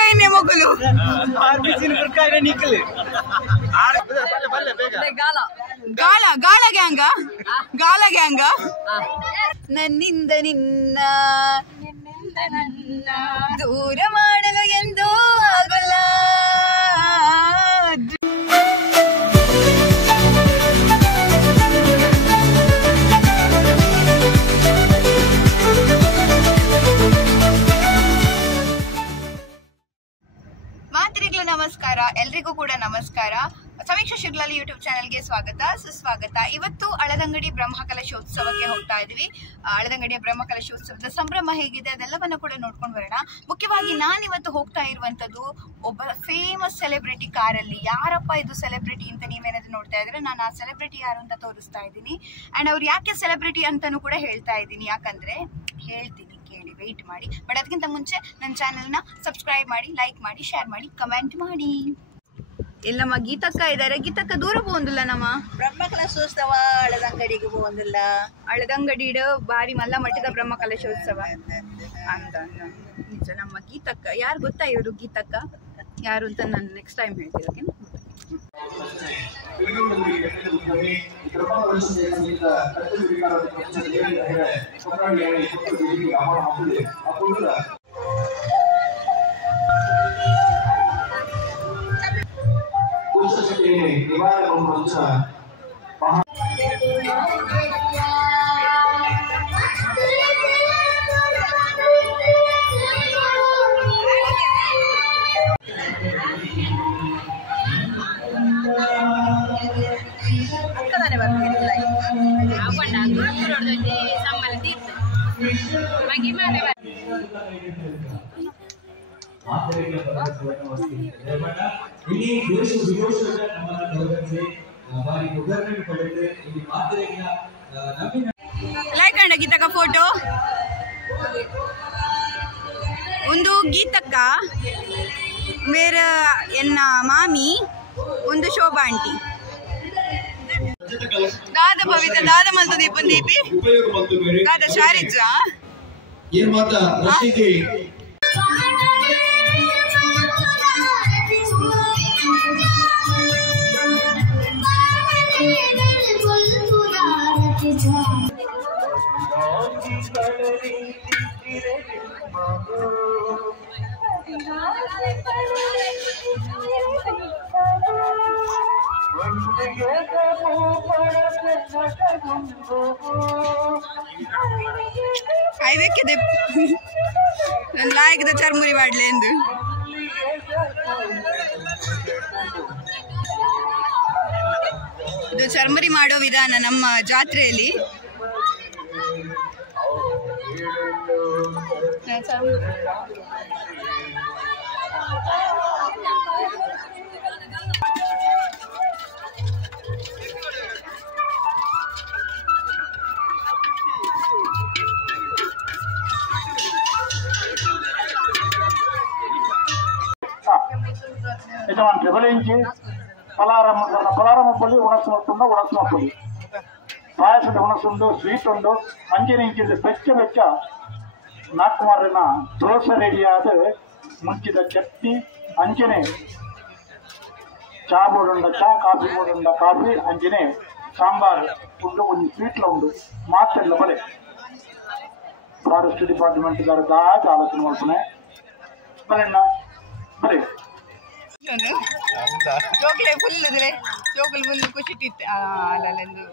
बुरकाइने मोगलु गाला गाला ग्ಯಾಂಗ ನನ್ನಿಂದ ನಿನ್ನ ದೂರ ಮಾಡಲು ಎಂದೂ ಆಗಲ್ಲ. ಮಾತರಿಗಳು ನಮಸ್ಕಾರ, ಎಲ್ರಿಗೂ ಕೂಡ ನಮಸ್ಕಾರ. ಸಮೀಕ್ಷಾ ಶಿಗ್ಲಾಲಿ ಯೂಟ್ಯೂಬ್ ಚಾನೆಲ್ಗೆ ಸ್ವಾಗತ ಸುಸ್ವಾಗತ. ಇವತ್ತು ಹಳದಂಗಡಿ ಬ್ರಹ್ಮಕಲಶೋತ್ಸವಕ್ಕೆ ಹೋಗ್ತಾ ಇದೀವಿ. ಹಳದಂಗಡಿಯ ಬ್ರಹ್ಮಕಲಶೋತ್ಸವದ ಸಂಭ್ರಮ ಹೇಗಿದೆ ಅದೆಲ್ಲವನ್ನ ಕೂಡ ನೋಡ್ಕೊಂಡು ಬರೋಣ. ಮುಖ್ಯವಾಗಿ ನಾನು ಇವತ್ತು ಹೋಗ್ತಾ ಇರುವಂತದ್ದು ಒಬ್ಬ ಫೇಮಸ್ ಸೆಲೆಬ್ರಿಟಿ ಕಾರಲ್ಲಿ. ಯಾರಪ್ಪ ಇದು ಸೆಲೆಬ್ರಿಟಿ ಅಂತ ನೀವೇನಾದ್ರೂ ನೋಡ್ತಾ ಇದ್ರೆ ನಾನು ಆ ಸೆಲೆಬ್ರಿಟಿ ಯಾರು ಅಂತ ತೋರಿಸ್ತಾ ಇದ್ದೀನಿ. ಅಂಡ್ ಅವ್ರು ಯಾಕೆ ಸೆಲೆಬ್ರಿಟಿ ಅಂತಾನು ಕೂಡ ಹೇಳ್ತಾ ಇದ್ದೀನಿ. ಯಾಕಂದ್ರೆ ಹೇಳ್ತೀನಿ, ಕೇಳಿ, ವೆಯ್ಟ್ ಮಾಡಿ. ಬಟ್ ಅದಕ್ಕಿಂತ ಮುಂಚೆ ನನ್ನ ಚಾನೆಲ್ನ ಸಬ್ಸ್ಕ್ರೈಬ್ ಮಾಡಿ, ಲೈಕ್ ಮಾಡಿ, ಶೇರ್ ಮಾಡಿ, ಕಮೆಂಟ್ ಮಾಡಿ. ಇಲ್ಲಮ್ಮ ಗೀತಕ್ಕ ಇದ್ದಾರೆ. ಗೀತಕ್ಕ ದೂರ ಹೋಗುದಿಲ್ಲ ನಮ್ಮ ಬ್ರಹ್ಮಕಲಶೋತ್ಸವ ಹಳದಂಗಡಿಗೆ ಹೋಗುದಿಲ್ಲ. ಹಳದಂಗಡಿ ಬಾರಿ ಮಲ್ಲ ಮಟ್ಟದ ಬ್ರಹ್ಮಕಲಶೋತ್ಸವ ಅಂತ ನಿಜ. ನಮ್ಮ ಗೀತಕ್ಕ ಯಾರು ಗೊತ್ತಾ? ಇವರು ಗೀತಕ್ಕ ಯಾರು ಅಂತ ನಾನು ನೆಕ್ಸ್ಟ್ ಟೈಮ್ ಹೇಳ್ತೀನಿ. ಲೈಕ್ ಗೀತಕ್ಕ ಫೋಟೋ ಒಂದು ಗೀತಕ್ಕ ಮೇರ ಎನ್ನ ಮಾಮಿ ಒಂದು ಶೋಭಾ ಆಂಟಿ ದಾದ ಭವಿತ ದಾದ ಮಲ್ತು ದೀಪನ್ ದೀಪಿ ದಾದ ಶಾರಿಜ ಏನ್ ಮಾತಾ ರಶೀದಿ ಐದಕ್ಕಿದೆ ನನ್ನ ಲಾಯಕದ ಚರ್ಮುರಿ ಮಾಡ್ಲೆ ಎಂದು ಇದು ಚರ್ಮುರಿ ಮಾಡೋ ವಿಧಾನ ನಮ್ಮ ಜಾತ್ರೆಯಲ್ಲಿ. యజమాని వివరించి ಪಲಾರಮಪ್ಪಲ್ಲಿ ಉಣಸುಮಪ್ಪುಂಡು ಉಣಸುಮಪ್ಪಲ್ಲಿ ಪಾಯಸದ ಉಣಸುಂಡು ಸ್ವೀಟ್ ಉಂಡು ಅಂಜನೆ ಇಂಚಿದ ಬೆಚ್ಚ ನಾಲ್ಕುಮಾರಿನ ದೋಸೆ ರೆಡಿಯಾದ ಮುಂಚಿದ ಚಟ್ನಿ ಅಂಜನೆ ಚಾ ಬೋಡುಂಡ ಚಾ ಕಾಫಿ ಬೋಡುಂಡ ಕಾಫಿ ಅಂಜನೆ ಸಾಂಬಾರ್ ಉಂಡು ಒಂದು ಸ್ವೀಟ್ಲ ಉಂಡು ಮಾತೆಲ್ಲ ಬಲೆ ಫಾರೆಸ್ಟ್ ಡಿಪಾರ್ಟ್ಮೆಂಟ್ ದಾದ ಆಲೋಚನೆ ಮಾಡ್ತಾನೆ ಬರೆಣ್ಣ ಬರೀ ಜೋಕ್ಲೆ ಫುಲ್ ಇದ್ರೆ ಜೋಕಲ್ ಫುಲ್ ಖುಷಿಟ್ಟಿತ್ತು ಅಲ್ಲೆಂದು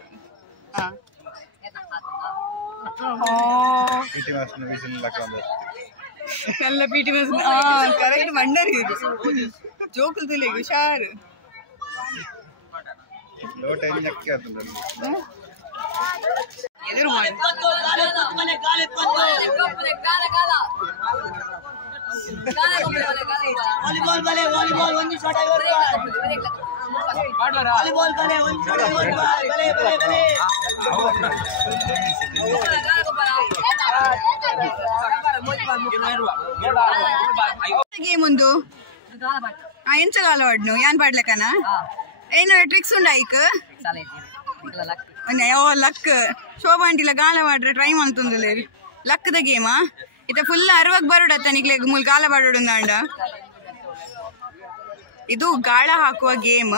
നല്ല PT മാസ് കറക്റ്റ് മണ്ണറി ജോക്കൽ തുല്ലേ ഉഷാർ ಎದುರು ಮಾಡಿ ವಾಲಿಬಾಲ್ ಬಲೆ ವಾಲಿಬಾಲ್ ಒಂದು ಶಾಟ್ ವಾಲಿಬಾಲ್ ಬಲೆ ಒಂದು ಶಾಟ್ ಬಲೆ ಬಲೆ ಬಲೆ గేమ్ ఉందు ఎంచగాల వాడును యాన్ పాడలేకన ఏన ట్రిక్స్ ఉండాయిక్ ಲಕ್ ಶೋಭಾಂಟಿಲ ಗಾಲ ಮಾಡ್ರೆ ಟ್ರೈ ಮಾಡ್ತುಂದು ಲಕ್ಕದ ಗೇಮಾ ಇತ ಫುಲ್ ಅರವಕ್ ಬರೋಡತ್ತ ನಿಕ್ಲೆ ಮುಲ್ ಗಾಲ ಬಾಡೋಡು ಅಂಡ ಇದು ಗಾಳ ಹಾಕುವ ಗೇಮ್.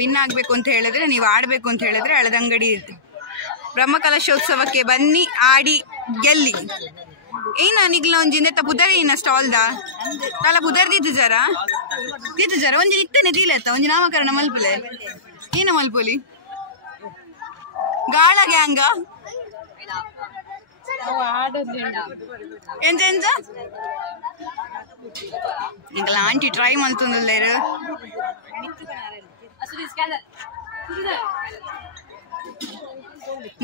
ವಿನ್ ಆಗಬೇಕು ಅಂತ ಹೇಳಿದ್ರೆ, ನೀವು ಆಡಬೇಕು ಅಂತ ಹೇಳಿದ್ರೆ ಹಳದಂಗಡಿ ಬ್ರಹ್ಮಕಲಶೋತ್ಸವಕ್ಕೆ ಬನ್ನಿ, ಆಡಿ ಗೆಲ್ಲಿ. ಏನ ನಿಗ್ಲ ಒಂಜಿಂದ ಪುದರ್ ಏನ ಸ್ಟಾಲ್ದ ತಲ ಪುದರ್ ದಿದ್ದು ಜರ ಒಂಜಿ ನಿಕ್ತೇನೆ ತೀಲತ್ತ ಒಂಜಿ ನಾಮಕರಣ ಮಲ್ಪಲೆ ಏನ ಮಲ್ಪೊಲಿ ಗಾಳ ಗ್ಯಾಂಗ ಎಂಜ ಎಂಜ ನಿಂಗಲ ಆಂಟಿ ಟ್ರೈ ಮಲ್ತುಂದುಲ್ಲೇರು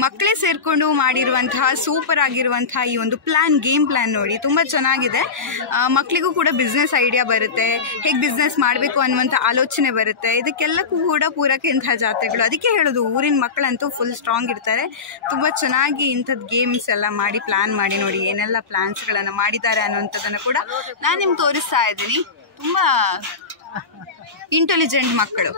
ಮಕ್ಕಳೇ ಸೇರ್ಕೊಂಡು ಮಾಡಿರುವಂತಹ ಸೂಪರ್ ಆಗಿರುವಂತಹ ಈ ಒಂದು ಗೇಮ್ ಪ್ಲಾನ್ ನೋಡಿ ತುಂಬಾ ಚೆನ್ನಾಗಿದೆ. ಮಕ್ಕಳಿಗೂ ಕೂಡ ಬಿಸ್ನೆಸ್ ಐಡಿಯಾ ಬರುತ್ತೆ, ಹೇಗೆ ಬಿಸ್ನೆಸ್ ಮಾಡಬೇಕು ಅನ್ನುವಂಥ ಆಲೋಚನೆ ಬರುತ್ತೆ. ಇದಕ್ಕೆಲ್ಲಕ್ಕೂ ಕೂಡ ಪೂರಕ ಇಂತಹ ಜಾತ್ರೆಗಳು. ಅದಕ್ಕೆ ಹೇಳೋದು ಊರಿನ ಮಕ್ಕಳಂತೂ ಫುಲ್ ಸ್ಟ್ರಾಂಗ್ ಇರ್ತಾರೆ. ತುಂಬಾ ಚೆನ್ನಾಗಿ ಇಂಥದ್ದು ಗೇಮ್ಸ್ ಎಲ್ಲ ಮಾಡಿ ಪ್ಲಾನ್ ಮಾಡಿ ನೋಡಿ ಏನೆಲ್ಲ ಪ್ಲಾನ್ಸ್ಗಳನ್ನು ಮಾಡಿದ್ದಾರೆ ಅನ್ನುವಂಥದ್ದನ್ನು ಕೂಡ ನಾನು ನಿಮ್ಗೆ ತೋರಿಸ್ತಾ ಇದ್ದೀನಿ. ತುಂಬಾ ಇಂಟೆಲಿಜೆಂಟ್ ಮಕ್ಕಳು.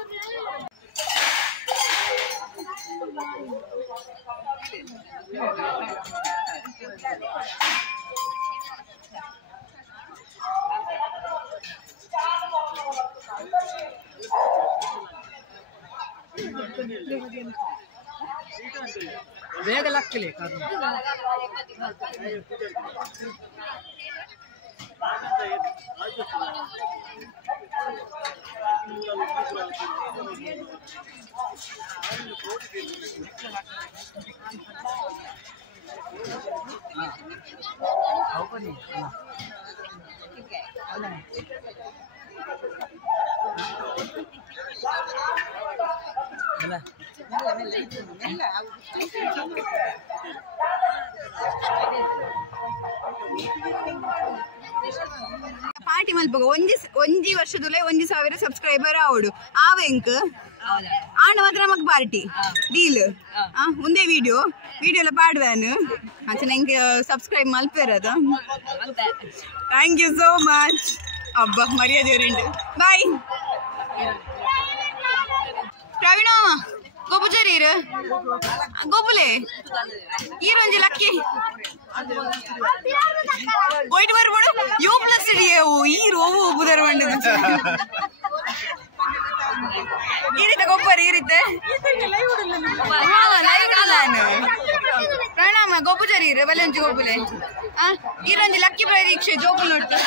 ಬೇಗ ಲಕ್ಕಲಿ ಪಾರ್ಟಿ ಮಲ್ಪಗ ಒಂಜಿ ವರ್ಷದಲ್ಲೇ 1,000 ಸಬ್ಸ್ಕ್ರೈಬರ್ ಆವಡು ಆವೆಂಕ್ ಆಂಡ ಮಾತ್ರ ನಮಕ್ ಪಾರ್ಟಿ ಡೀಲ್ ಒಂದೇ ವಿಡಿಯೋ ಎಲ್ಲ ಪಾಡ್ವೇನು ಅಂಚ ನಂಗೆ ಸಬ್ಸ್ಕ್ರೈಬ್ ಮಲ್ಪೇರದ. Thank you so much. ಅಬ್ಬ ಮರ್ಯಾದೆವರೆಂಡು ಬಾಯ್. ಪ್ರವೀಣ ಗೋಪುಜಾರಿ ಗೋಪುಲೆ ಈರೊಂಜಿ ಲಕ್ಕಿ പോയിട്ട് വരുമ്പോഴും യു പ്ലസ് ഇടിയാവൂ ഈ രോവ് ഉപതരവേണ്ട ಈ ರೀತಿ ಗೊಬ್ಬರ ಈ ರೀತಿ ಪ್ರಣಾಮ ಗೋಪುಜಾರಿ ಬಲೆಂಜಿ ಗೋಪುಲೆ ಈರೊಂಜಿ ಲಕ್ಕಿ ಪ್ರದೀಕ್ಷೆ ಜೋಪುಲ್ ನೋಡ್ತು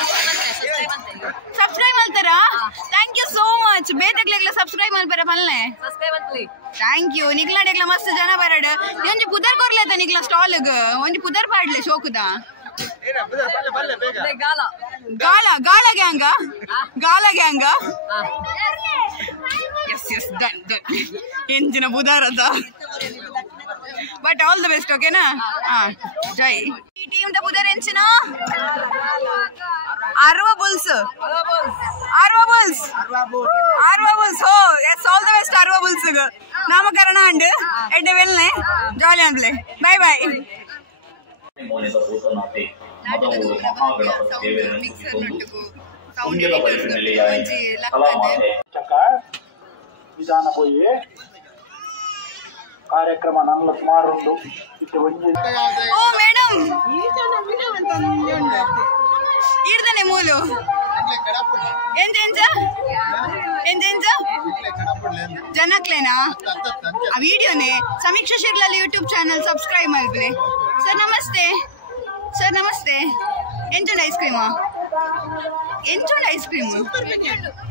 ಸಬ್ಸ್ಕ್ರೈಬ್ ಮಾಡ್ತಾರಾ? Thank you so much. ಬೇತಕ್ಲೆಗ್ಲ ಸಬ್ಸ್ಕ್ರೈಬ್ ಮಾಡ್ಬಾರ ಪಲ್ಲೆ ಥ್ಯಾಂಕ್ ಯು. ನಿಗ್ಲಾಡೆಗ್ಲ ಮಸ್ತ್ ಜನ ಬರಡ್ ಒಂಜಿ ಪುದರ್ ಕೊರ್ಲೇತ ನಿಗ್ಲ ಸ್ಟಾಲ್ಗ್ ಒಂಜಿ ಪುದರ್ ಪಾಡ್ಲೆ ಶೋಕುದ ಗಾಳ ಗ್ಯಾಂಗ ಎಸ್ ಎಸ್ ಡನ್ ಎಂಜಿನ ಬುಧಾರದ. ಬಟ್ ಆಲ್ ದ ಬೆಸ್ಟ್ ಓಕೆನಾ? ಜೈ ಈ ಟೀಮ್ ದ ಬುಧರ್ ಎಂಚಿನ ಆರ್ವಾ ಬುಲ್ಸ್ ಹೋ ಎಸ್ ಆಲ್ ದ ಬೆಸ್ಟ್ ಆರ್ವಾ ಬುಲ್ಸ್ ನಾಮಕರಣ ಅಂಡ್ ಎಡ್ಡೆ ವೆಲ್ನೆ ಜಾಲಿ ಅನ್ಪ್ಲೆ ಬಾಯ್ ಬಾಯ್. ವಿಧಾನ ಪೋಯಿ ಕಾರ್ಯಕ್ರಮ ನನ್ನ ಸುಮಾರು ಓ ಮೇಡಮ್ ಇರ್ತಾನೆ ಮೂಲು ಎಂಜ ಜನಕ್ಲೇನಾ ಆ ವಿಡಿಯೋನೇ ಸಮೀಕ್ಷಾ ಶಿರ್ಲಾಲ್ ಯೂಟ್ಯೂಬ್ ಚಾನಲ್ ಸಬ್ಸ್ಕ್ರೈಬ್ ಮಾಡ್ಬಿಡಿ. ಸರ್ ನಮಸ್ತೆ ಎಂಜುಂಡು ಐಸ್ ಕ್ರೀಮ್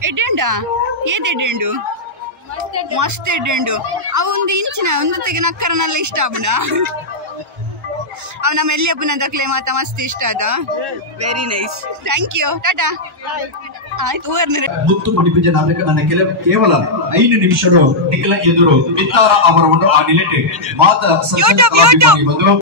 ಎಡ್ಡೆಂಡಾ ಏದೆಡ್ಡೆಂಡು ಮಸ್ತ್ ಎಡ್ಡೆಂಡು ಅವು ಒಂದು ಇಂಚಿನ ಒಂದು ತೆಗೆ ನಕ್ಕರನೆಲ್ಲ ಇಷ್ಟ ಆಪುನ ಅವು ನಮ್ಮ ಎಲ್ಲಿಯಪ್ಪನ ದಕ್ಲೆ ಮಾತ ಮಸ್ತ್ ಇಷ್ಟ ಅದ. ವೆರಿ ನೈಸ್ ಥ್ಯಾಂಕ್ ಯು ಟಾಟಾ ಆಯ್ತು. ಮುತ್ತು ಮುಡಿಪಿಜ ನಾಟಕ ನನ್ನ ಕೇವಲ 5 ನಿಮಿಷಗಳು ನಿಖಿಲ ಎದುರು ಬಿತ್ತಾರ ಅವರ ಒಂದು ಆ ನಿಲಟೆ ಮಾತ ಬಂದರು.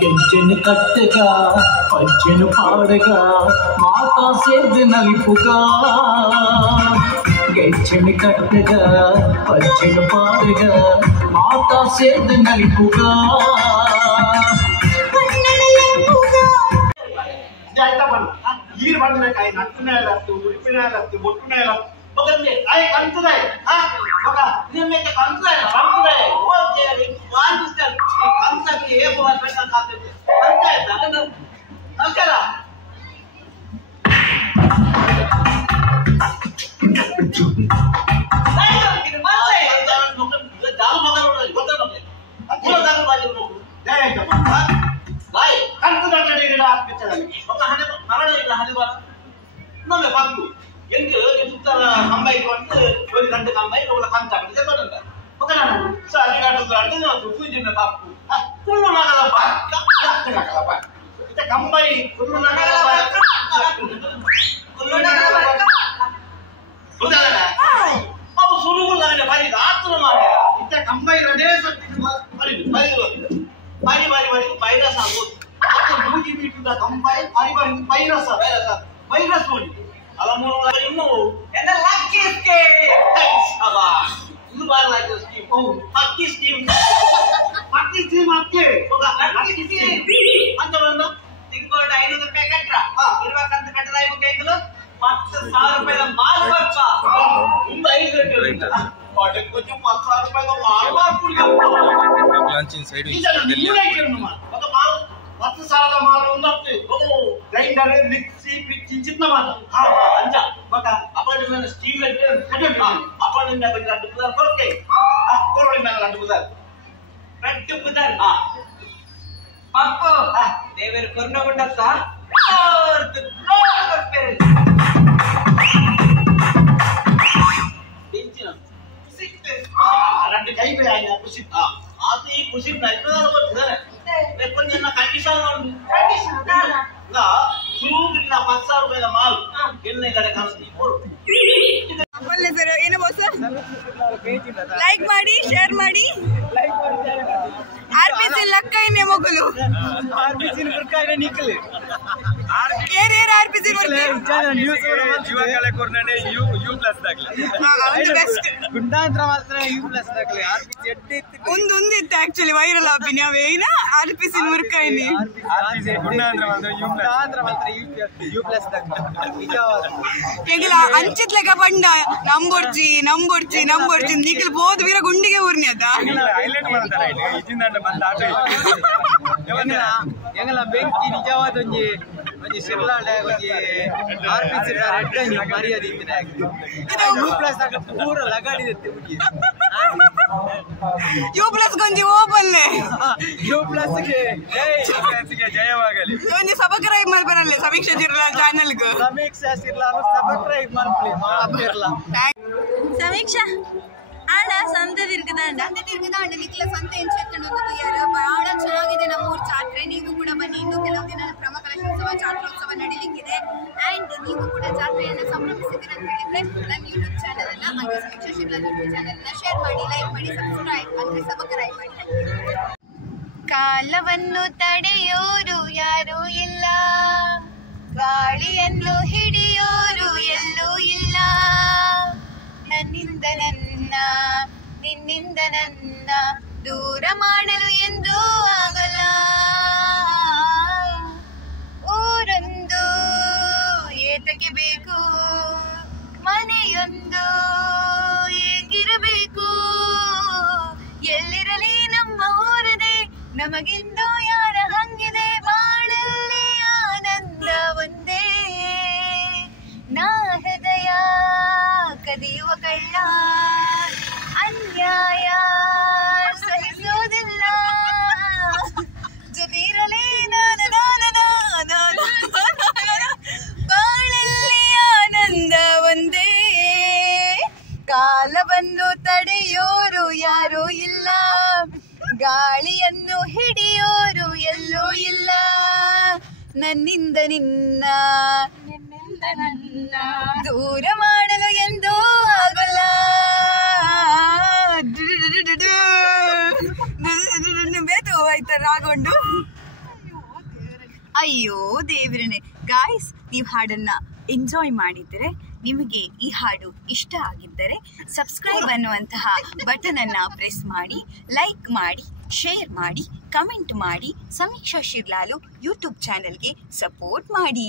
ಗೆಜ್ಜೆನು ಕಟ್ಟಗ ಪಜ್ಜೆನು ಪಾಡಗ ಮಾತಾ ಸೇರ್ದು ನಲಿಪುಗ ಗೆಜ್ಜೆನು ಕಟ್ಟಗ ಪಜ್ಜೆನು ಪಾಡಗ ಮಾತಾ ಸೇರ್ದು ನಲಿಪುಗ ಜಾಯ್ತಾ ಬನ್ನಿ ಈರ್ ಬಂದ್ಬೇಕಾಯ್ ನಟ್ಟುನೇಲತ್ತು ಉಡುಪಿನೇಲತ್ತು ಬೊಟ್ಟುನೇಲತ್ತು ಮಗನ್ನೇ ಆಯ್ ಕಂತದೆ ಮಗ ನಿಮ್ಮಕ್ಕೆ ಕಂತದೆ ಓಕೆ ವಾಂತಿಸ್ತಾರೆ ಈ ಕಂತಕ್ಕೆ ಏಕ ವರ್ಷ ಕಾತಿದೆ ಕಂತ ಆಯ್ತಾ ನಮಸ್ಕಾರ நம்ம பார்த்து எங்க சுத்தர கம்பைக்கு வந்து ஒரு ரெண்டு கம்பை உள்ள கான்டாக்ட் இத சொல்லுங்க ஓகே சார் காட்டுறாங்க நான் புரிஞ்சுமே பாப்பு குள்ள நகல பா இத கம்பை குள்ள நகல பா குள்ள நகல பா புரியுதா அப்ப சுருகுள்ள பாரி ஆத்துறமா இத கம்பை ரெண்டே சக்தி பாரி வைரஸ் ஆகும் அப்ப மூடி மீட்டுದ கம்பை பாரி வைரஸ் ನೋಡಿ ಅಲ್ಲ ಮೂರು ಇನ್ನು என்ன லக்கி ஸ்கீம் ಅಲ್ಲ ಇದು ಬಾರ್ ಲಕ್ಕಿ ಸ್ಕೀಮ್ ಓ ಲಕ್ಕಿ ಸ್ಕೀಮ್ ಅಕ್ಕೆ ಲಕ್ಕಿ ಸ್ಕೀಮ್ ಅಂತ ಬಂದ ತಿಂಗೋಟ 500 ರೂಪಾಯಿ ಕಟ್ರ ಇರುವ ಕಂತು ಕಟ್ಟದ ಇವ ಕೈಗಳು 10,000 ರೂಪಾಯಿ ಮಾಲ್ ಖರ್ಚ ತುಂಬ 5 ಗಂಟೆ ಪಾಟೆ ಕೊಂಚ 10,000 ರೂಪಾಯಿ ಮಾಲ್ ಮಾಡ್ಬಿಡಿ ಲಾಂಚಿಂಗ್ ಸೈಡ್ ಮತ್ತೆ ಮಾಲ್ 10,000 ಮಾಲ್ ಒಂದತ್ತೆ ಗ್ರೈಂಡರ್ ಮಿಕ್ಸಿ ಚಿಂಚಿತ್ನ ಮಾತ ಅಂಚ ಬಕ ಅಪಾರ್ಟ್ಮೆಂಟ್ ಸ್ಟೀಮ್ ಅಪಾರ್ಟ್ಮೆಂಟ್ ಬಗ್ಗೆ 2,000 ಕೊಡ್ಕೆ ಕೊರೋಳಿ ಮೇಲೆ 2,000 ಪಪ್ಪು ದೇವರು ಕೊರ್ನಗೊಂಡತ್ತ రెండు కై ఆయన ఖుషి ఆతి ఖుషి నైట్రల్ బర్తారే రేపొన్న కండిషన్ ఉంది కండిషన్ దానా నా ಸೂಗಿನ 10,000 ರೂಪಾಯಿ ಮಾಲ್ ಎಣ್ಣೆ ಕಡೆ ಕಾಣಿಸ್ತೀವಿ ಒಳ್ಳೆ ಸರ್ ಏನು ಬಾಸ್ ಲೈಕ್ ಮಾಡಿ ಶೇರ್ ಮಾಡಿ ಆರ್ಪಿಸಿ ಲಕ್ಕೈನೆ ಮಗಳು RPC ಬರ್ಕಾಯ್ನೆ nickel career RPC news ಜೀವಕಲೆ ಕೊರ್ನನೆ you plus ದಾಗ್ಲೆ best ಗುಂಡಾಂತರ ಮಾತ್ರ ಯು ಪ್ಲಸ್ ದಾಗ್ಲೆ ಆರ್ಪಿಸಿ ಎಡ್ಡೆ ಒಂದಿತ್ತು ಆಕ್ಚುಲಿ ವೈರಲ್ ಆಪಿನ ಅವೇನ ಆರ್ಪಿಸಿ ಮುರ್ಕಾಯ್ನೆ ಆರ್ಪಿಸಿ ಗುಂಡಾಂತರ ಮಾತ್ರ ಯು ಪ್ಲಸ್ ದಾಗ್ಲೆ ನಿಜವಾದ ಎಂಗಿಲ ಅಂಚಿತ್ಲೆಗ ಬಂಡ ನಂಬೊಡ್ಚಿ ನಿಖಿಲ್ ಬೋದು ವೀರ ಗುಂಡಿಗೆ ಊರ್ನಿ ಅದ ಹೈಲೈಟ್ ಮಾಡ್ತಾರೆ ಇದರಿಂದ ಬಂದ ಆಟೋ ಎಂಗಲ ಬೆಂಕಿ ನಿಜವಾದ ಒಂಜಿ ಸಿರ್ಲಾಡೆ ಒಂಜಿ ಆರ್ಪಿಸಿ ರೆಡ್ ಅಂಜಿ ಮರ್ಯಾದೆ ಇತ್ತಿನ ಯು ಪ್ಲಸ್ ದಾಗ್ಲೆ ಪೂರ ಲಗಾಡಿದತ್ತೆ ಉಂಜಿ ಯು ಪ್ಲಸ್ ಗೊಂಜಿ ಓಪನ್ಲೆ ಯು ಪ್ಲಸ್ ಗೆ ಜಯವಾಗಲಿ ಒಂಜಿ ಸಬ್ಸ್ಕ್ರೈಬ್ ಮಾಡ್ಬರಲ್ಲ ಸಮೀಕ್ಷಾ ಜಿರ್ಲಾ ಚಾನೆಲ್ಗೆ ಸಮೀಕ್ಷಾ ಸಿರ್ಲಾನು ಸಬ್ಸ್ಕ್ರೈಬ್ ಮಾಡ್ಲಿ ಮಾತಿರ್ಲ ಸಮೀಕ್ಷಾ ಆಡ ಸಂತೆ ತಿರ್ಗದಾಂಡ ನಿಖಿಲ ಸಂತೆ ಎನ್ಸೆತ್ತಂಡು ಯಾರು ಬಹಳ ಚೆನ್ನಾಗಿದೆ ನಮ್ಮೂರ್ ಜಾತ್ರೆ ನೀವು ಕೂಡ ಬನ್ನಿ ಇನ್ನು ಕೆಲವು ದಿನ ಬ್ರಹ್ಮ ಕಲಶೋತ್ಸವ ಜಾತ್ರೋತ್ಸವ ನಡೀಲಿಕ್ಕಿದೆ ಅಂಡ್ ನೀವು ಕೂಡ ಜಾತ್ರೆಯನ್ನು ಸಂಭ್ರಮಿಸಿದ್ದೀರ ಅಂತ ಹೇಳಿದ್ರೆ ನನ್ನ ಯೂಟ್ಯೂಬ್ ಚಾನಲ್ ಅನ್ನ ಹಾಗೆ ಸಮೀಕ್ಷಾ ಶಿರ್ಲಾ ಯೂಟ್ಯೂಬ್ ಚಾನಲ್ ಅನ್ನ ಶೇರ್ ಮಾಡಿ ಲೈಕ್ ಮಾಡಿ ಸಬ್ಸ್ಕ್ರೈಬ್ ಮಾಡಿ ಕಾಲವನ್ನು ತಡೆಯೋರು ಯಾರೂ ಇಲ್ಲ ಗಾಳಿಯನ್ನು ಹಿಡಿಯೋರು ಎಲ್ಲೂ ಇಲ್ಲ ನನ್ನಿಂದ ನನ್ನ ನಿನ್ನಿಂದ ನನ್ನ ದೂರ ಮಾಡಲು ಎಂದೂ ಆಗಲ್ಲ ಊರೊಂದು ಏತಕ್ಕೆ ಬೇಕು ಮನೆಯೊಂದು ಹೇಗಿರಬೇಕು ಎಲ್ಲಿರಲಿ ನಮ್ಮ ಊರದೆ ನಮಗಿಂದು ಯಾರ ಹಂಗಿದೆ ಬಾಳಲ್ಲಿ ಆನಂದ ಒಂದೇ ನಾ ಹೃದಯ ಕದಿಯುವ ಕಳ್ಳ ಅನ್ಯಾಯ ಸಹಿಸೋದಿಲ್ಲ ಜೊತೆಯಿರಲಿ ಬಾಳಲ್ಲಿ ಆನಂದ ಒಂದೇ ಕಾಲವನ್ನು ತಡೆಯೋರು ಯಾರೂ ಇಲ್ಲ ಗಾಳಿಯನ್ನು ಹಿಡಿಯೋರು ಎಲ್ಲೂ ಇಲ್ಲ ನನ್ನಿಂದ ನಿನ್ನ ದೂರ ಮಾಡಲು ಎಂದೂ ಆಗಲ್ಲ ಬೇತು ಆಯ್ತಾ ರಾಗೊಂಡು ಅಯ್ಯೋ ದೇವ್ರನೆ ಗಾಯ್ಸ್ ನೀವು ಹಾಡನ್ನ ಎಂಜಾಯ್ ಮಾಡಿದರೆ ನಿಮಗೆ ಈ ಹಾಡು ಇಷ್ಟ ಆಗಿದ್ದರೆ ಸಬ್ಸ್ಕ್ರೈಬ್ ಅನ್ನುವಂತಹ ಬಟನ್ ಅನ್ನ ಪ್ರೆಸ್ ಮಾಡಿ ಲೈಕ್ ಮಾಡಿ ಶೇರ್ ಮಾಡಿ ಕಮೆಂಟ್ ಮಾಡಿ ಸಮೀಕ್ಷಾ ಶಿರ್ಲಾಲು ಯೂಟ್ಯೂಬ್ ಚಾನೆಲ್ಗೆ ಸಪೋರ್ಟ್ ಮಾಡಿ.